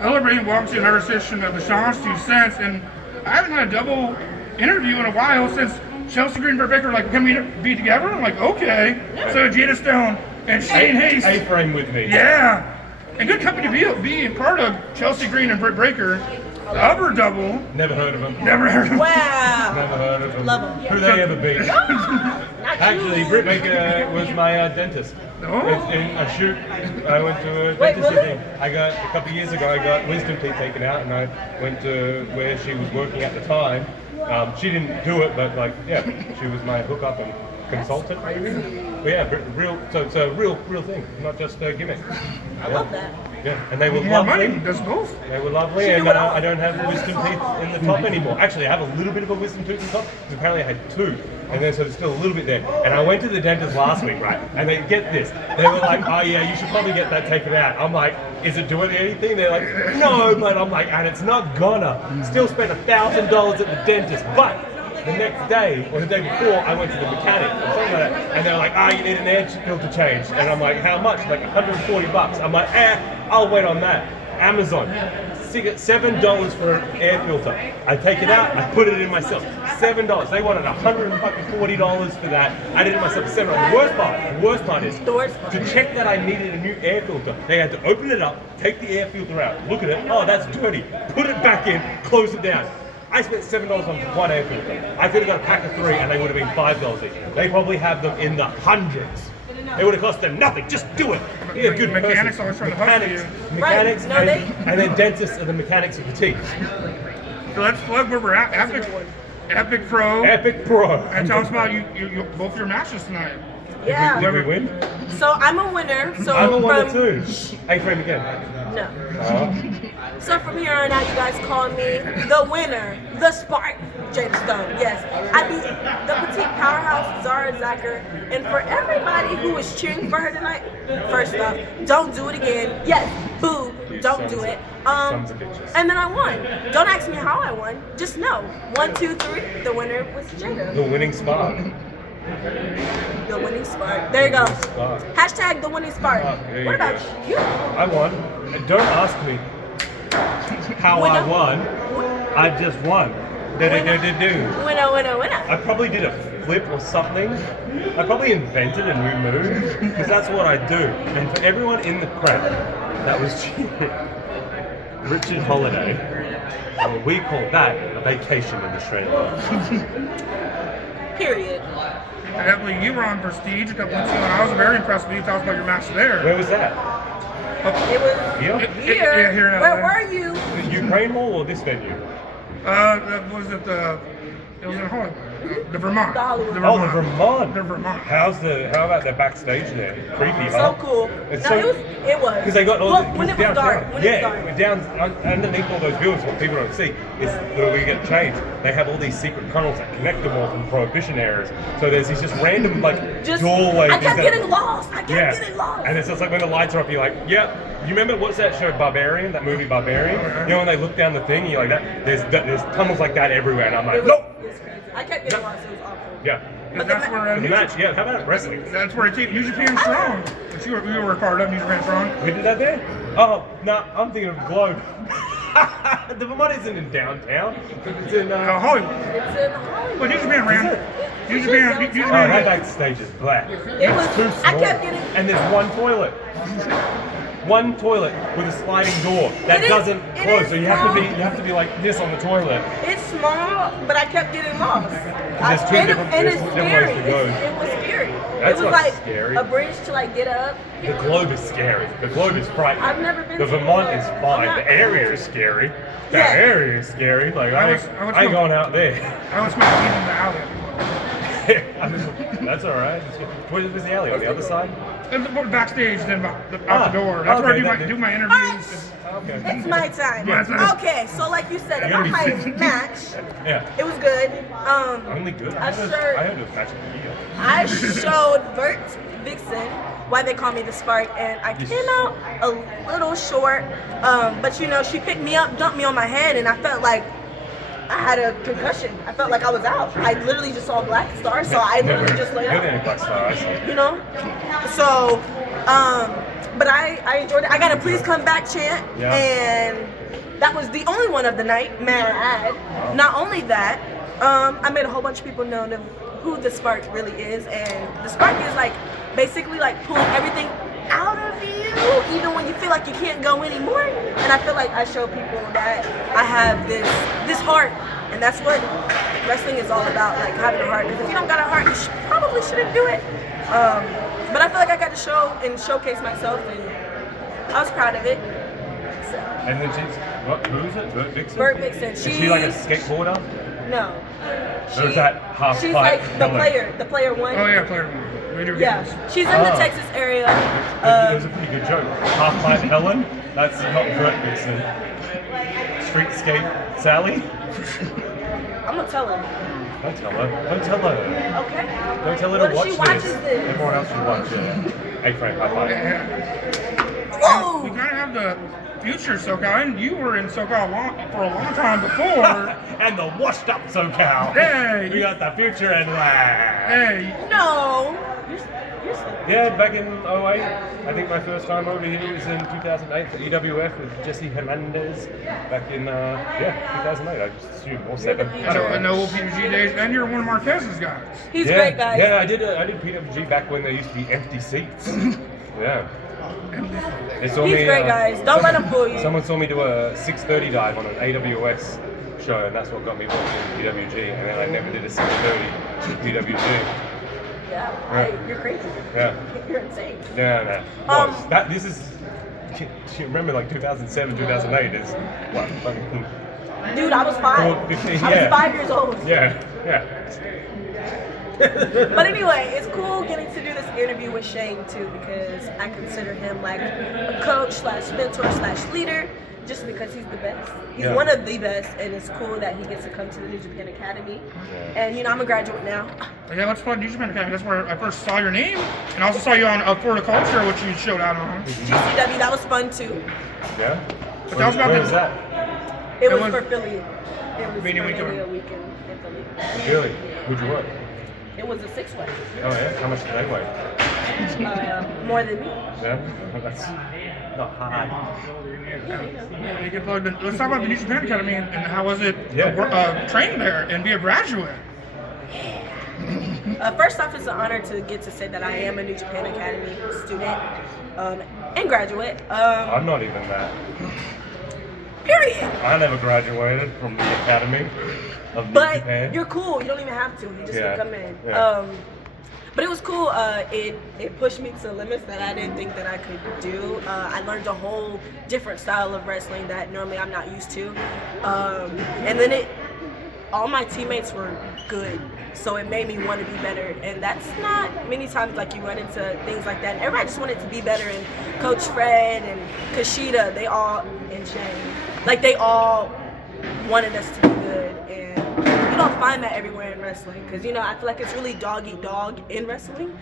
Hello, everybody. Welcome to another session of the Sean's 2 Cents. And I haven't had a double interview in a while since Chelsea Green and Britt Baker were like, can we be together? I'm like, okay. Yeah. So Jada Stone and Shane Haste. A-frame with me. Yeah. And good company to be a part of Chelsea Green and Britt Baker. The other double. Never heard of them. Never heard of Wow. Never heard of them. Love them. Who they ever be? Actually, you. Britt Baker was my dentist. Oh. In a shoot, I went to a Wait, dentist really? thing. A couple of years ago, I got wisdom teeth taken out, and I went to where she was working at the time. She didn't do it, but she was my hookup and consultant. But yeah, real thing, not just a gimmick. I love that. Yeah, and they were More lovely. money. Does both. They were lovely, She and knew it all. I don't have wisdom teeth in the top anymore. Actually, I have a little bit of a wisdom tooth in the top, because apparently I had two, and then so there's still a little bit there. And I went to the dentist last week, right, and they get this. They were like, oh yeah, you should probably get that taken out. I'm like, is it doing anything? They're like, no, but I'm like, and it's not gonna. Still spent $1,000 at the dentist, but the next day, or the day before, I went to the mechanic or something like that, and they're like, you need an air filter change. And I'm like, how much? Like $140. I'm like, I'll wait on that. Amazon, $7 for an air filter. I take it out, I put it in myself. $7. They wanted $140 for that. I did it myself. $7. The worst part is, to check that I needed a new air filter, they had to open it up, take the air filter out, look at it, oh, that's dirty. Put it back in, close it down. I spent $7 on one air filter. I could have got a pack of 3 and they would have been $5 each. They probably have them in the hundreds. It would have cost them nothing. Just do it. Be a good Mechanics person. always trying to hustle you. Mechanics, Right. No, and then dentists are the mechanics of the teeth. So let's plug where we're at. Epic Pro. Epic Pro. And tell us about you both your matches tonight. Yeah. Did we win? So I'm a winner. So I'm a winner from, too. A-frame again. No. Oh. So from here on out, you guys call me the winner, the spark, Jada Stone. Yes, I beat the petite powerhouse, Zara Zacher. And for everybody who was cheering for her tonight, first off, don't do it again. Yes, boo, don't do it. Sons of bitches. And then I won. Don't ask me how I won. Just know, 1, 2, 3. The winner was Jada. The winning spark. The winning spark. There you go. Spark. Hashtag the winning spark. There you What go. about you? I won. And don't ask me how I Winner. won. I just won. Do. Winner. I probably did a flip or something. I probably invented a new move, because that's what I do. And for everyone in the crowd that was cheering, Richard Holiday, we call that a vacation in Australia. Period. Definitely, you were on Prestige a couple weeks ago, and I was very impressed with you. Tell us about your match there. Where was that? It was Here? here. Here in Where LA. were you? The Ukraine Mall or this venue? Was it it was in Hollywood. The Vermont. The Hollywood. Oh, the Vermont. The Vermont. How about the backstage there? Creepy, So huh? cool. It's No, so, it was. because they got all Well, the, when it was downtown. dark. When it was dark. Down underneath all those buildings, what people don't see is where we get changed. They have all these secret tunnels that connect them all from prohibition areas. So there's these just random doorways. I kept getting lost. I kept Yeah, getting lost. and it's just like when the lights are up, you're like, yep. You remember what's that show, Barbarian? That movie, Barbarian. You know when they look down the thing, you're like that. There's tunnels like that everywhere, and I'm like, It was, nope. it was crazy. I kept getting lost. It was awful. Yeah. But That's the where The match, yeah. How about wrestling? That's where New Japan Strong. Which you were a part of New Japan Strong. We did that there? Oh, no, I'm thinking of Globe. The Vermont isn't in downtown. It's in Hollywood. It's in Hollywood. But New Japan ran. New It's Japan. just New Oh, downtown. that Japan. backstage is black. It was. Too I small. kept getting. And there's one toilet. One toilet with a sliding door that It is- doesn't it close. is So you have to be like this on the toilet. It's small, but I kept getting lost. There's two and different- and there's it's different scary. ways to go. It was scary. That's it was not like scary. a bridge to get up. The Globe is scary. The Globe is frightening. I've never been The to Vermont one. is I'm fine. not- The area is scary. The Yeah. area is scary. Like I I was ain't going out there. I was supposed to be in the alley. That's all right. Where's the alley? On the other side? And backstage, then out the door. That's where I do my interviews. Okay. It's my time. My time. Okay, so like you said, You about gotta my be- match, Yeah. it was good. Only good. I I sure- heard of match of the year. I showed Vert Vixen why they call me the spark, and I came out a little short. But she picked me up, dumped me on my head, and I felt like I had a concussion. I felt like I was out. I literally just saw black stars, so I literally just laid Never out. had a black star, I see. So But I enjoyed it. I got a please come back chant, Yeah. and that was the only one of the night, may I add. Not only that, I made a whole bunch of people know who the spark really is, and the spark is like basically like pulling everything out of you, even when you feel like you can't go anymore. And I feel like I show people that I have this heart, and that's what wrestling is all about, like having a heart. Because if you don't got a heart, you probably shouldn't do it. But I feel like I got to show and showcase myself, and I was proud of it. So. And then who is it? Bert Vixen? Bert Vixen. Is she like a skateboarder? No. Or is that half She's pipe? like the player one. Oh yeah, player one. Video Yeah, games. she's in the Texas area. It was a pretty good joke. Half pipe Helen? That's not Bert Vixen. Streetscape Sally? I'm gonna tell her. Don't tell her. Don't tell her. Okay. Don't tell her What to if watch she watches this? Everyone else should watch it. Hey Frank, high five. Whoa! We kind of have the future SoCal, and you were in SoCal for a long time before. And the washed up SoCal. Hey. We got the future and Hey, No. You're still. Yeah, back in 08, I think my first time over here was in 2008 for EWF with Jesse Hernandez. Back in 2008, I just assumed, or 7. I know old PWG days, and you're one of Marquez's guys. He's great, guys. Yeah, I did PWG back when there used to be empty seats. Yeah. They saw He's me, great, guys. Don't let him fool you. Someone saw me do a 6:30 dive on an AWS show, and that's what got me booked in PWG. And then I never did a 6:30 in PWG. Yeah, you're crazy. Yeah. You're insane. Yeah, no. This is. Do you remember like 2007, 2008 is what? Fucking, Dude, I was 5. 15, I was 5 years old. yeah. But anyway, it's cool getting to do this interview with Shane too, because I consider him like a coach / mentor / leader, just because he's the best. He's one of the best, and it's cool that he gets to come to the New Japan Academy. And I'm a graduate now. Yeah, let's play New Japan Academy. That's where I first saw your name, and I also saw you on Florida Culture, which you showed out on. GCW, that was fun too. Yeah. But that was about Where the- was that? It was was- for Philly. It was Meaning for weekend. maybe a weekend in Philly. Really? Would you work? It was a 6-way. Oh yeah. How much did they weigh? More than me. Yeah. Well, that's not hard. You get plugged in. Let's talk about the New Japan Academy and how was it Yeah. training there and be a graduate. First off, it's an honor to get to say that I am a New Japan Academy student and graduate. I'm not even that. Period. I never graduated from the Academy of New But Japan. you're cool. You don't even have to. You just Yeah. can come in. Yeah. But it was cool. It pushed me to limits that I didn't think that I could do. I learned a whole different style of wrestling that normally I'm not used to. And then all my teammates were good, so it made me want to be better. And that's not many times like you run into things like that. And everybody just wanted to be better. And Coach Fred and Kushida, they all, and Shane, like they all wanted us to be good. And you don't find that everywhere in wrestling, because I feel like it's really dog eat dog in wrestling,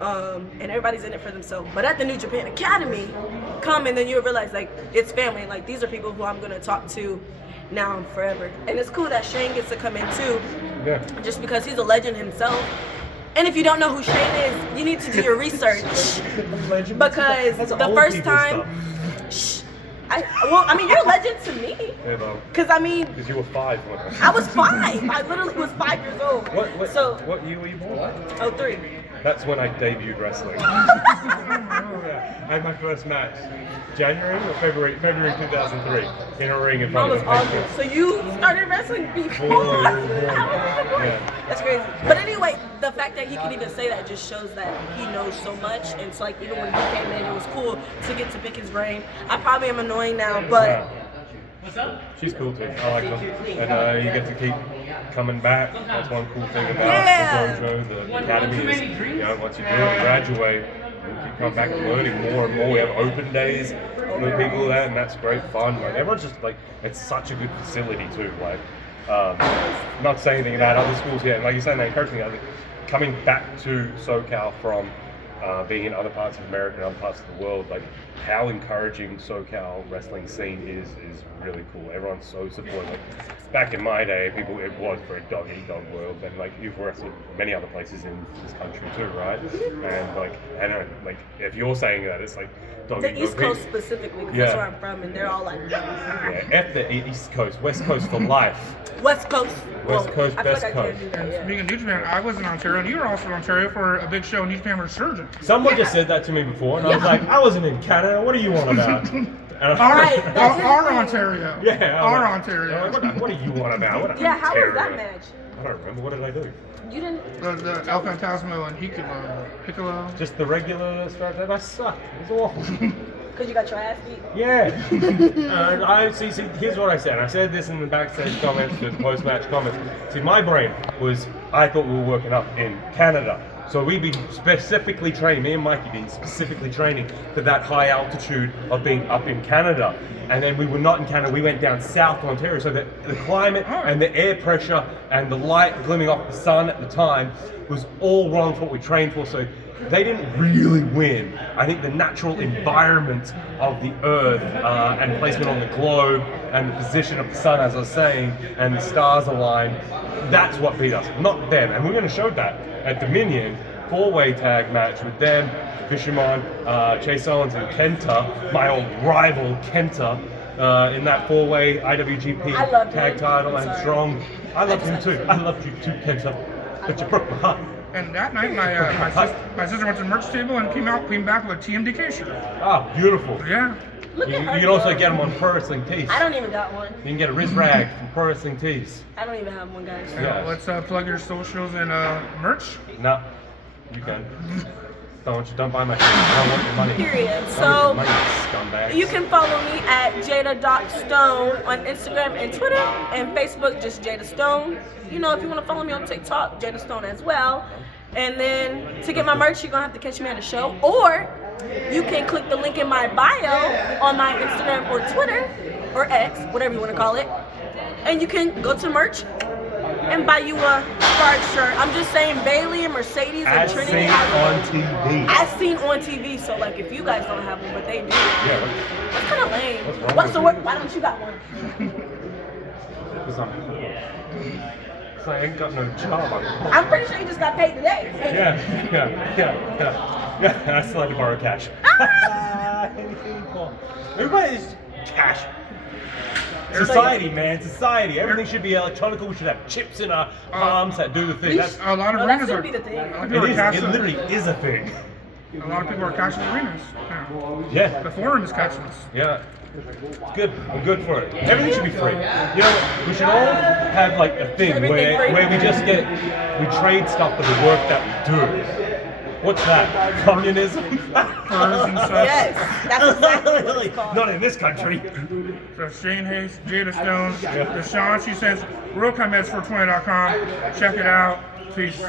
and everybody's in it for themselves. But at the New Japan Academy, come and then you realize like it's family. Like these are people who I'm gonna talk to now and forever. And it's cool that Shane gets to come in too, just because he's a legend himself. And if you don't know who Shane is, you need to do your research, because That's the old first people time. stuff. You're a legend to me. Yeah, though. Because Because you were 5 when I was 5. I literally was 5 years old. What year were you born? 03. That's when I debuted wrestling. I had my first match, January or February 2003, in a ring in front Almost of August. So you started wrestling before. Yeah. That's crazy. But anyway, the fact that he can even say that just shows that he knows so much. And so like even when he came in, it was cool to get to pick his brain. I probably am annoying now, but She's cool too. I like her. And you get to keep coming back. That's one cool thing about Yeah. the dojo, the academy is, once you do it and graduate, you keep coming back and learning more and more. We have open days with people there, and that's great fun. Like everyone's just like, it's such a good facility too. Like, not saying anything about other schools here. Like you're saying, they encourage me. I think coming back to SoCal from being in other parts of America and other parts of the world, like how encouraging SoCal wrestling scene is really cool. Everyone's so supportive. Like, back in my day, it was very dog eat dog world, and like you've wrestled many other places in this country too, right? And like, I don't know, like if you're saying that, it's like dog eat dog. The East Coast specifically, because that's where I'm from, and they're all like, yeah, F the East Coast, West Coast for life. West Coast. West Coast, I feel best like I can't coast. do that, yeah. Speaking of New Japan, I was in Ontario, and you were also in Ontario for a big show, New Japan Resurgence. Someone just said that to me before, and I was like, I wasn't in Canada. What are you on about? And Our Ontario. Yeah, Our like, Ontario. What are you on about? What Yeah, how was Ontario? that match? I don't remember. What did I do? You didn't. The El Fantasma and Piccolo. Just the regular start. That sucked. It was awful. Because you got your ass beat? Yeah. I see. Here's what I said. I said this in the backstage comments, the post-match comments. See, my brain was, I thought we were working up in Canada. So we'd be specifically training, me and Mikey being specifically training for that high altitude of being up in Canada. And then we were not in Canada, we went down south to Ontario. So that the climate and the air pressure and the light glimmering off the sun at the time was all wrong for what we trained for. So they didn't really win. I think the natural environment of the Earth and placement on the globe and the position of the sun, as I was saying, and the stars aligned, that's what beat us, not them. And we're going to show that at Dominion, 4-way tag match with them, Bishamon, Chase Owens, and Kenta, my old rival Kenta, in that 4-way IWGP tag title and strong. I loved him too. I loved you too, Kenta. But you broke my heart. And that night, my sister went to the merch table and came back with a TMDK shirt. Ah, beautiful. Yeah. Look You at her can also go. get them on Pro Wrestling Tees. I don't even got one. You can get a wrist rag from Pro Wrestling Tees. I don't even have one, guys. Yeah. Let's plug your socials and merch. No, you can. Don't buy my shit. I don't want your money. Period. I don't So, want your money, scumbags. you can follow me at Jada.Stone on Instagram and Twitter, and Facebook, just Jada Stone. You know, if you want to follow me on TikTok, Jada Stone as well. And then to get my merch, you're going to have to catch me at a show. Or you can click the link in my bio on my Instagram or Twitter, or X, whatever you want to call it. And you can go to merch and buy you a Spark shirt. I'm just saying, Bailey and Mercedes and As Trinity seen have on one. TV. As seen on TV, so like if you guys don't have one, but they do, Yeah, that's kind of lame. What's wrong What's with the you? word? Why don't you got one? because I'm poor. Because I ain't got no job. I'm pretty sure you just got paid today. Yeah. I still had to borrow cash. Everybody's cash. Society, man, society. Everything should be electronic. We should have chips in our palms that do the thing. That's, A lot of Oh, that arenas should are. be the thing. A lot of it people are is. cashing. It literally is a thing. A lot of people are cashing arenas. Yeah. Yeah. The forum is cashless. Yeah. Good. I'm good for it. Everything should be free. You know what? We should all have like a thing Everything free? where we just we trade stuff for the work that we do. What's that? Communism? Furs and such. Yes, that's exactly what Really? it's called. Not in this country. So Shane Haste, Jada Stone, Deshaun, she says, realcommits420.com. Check it out. Peace.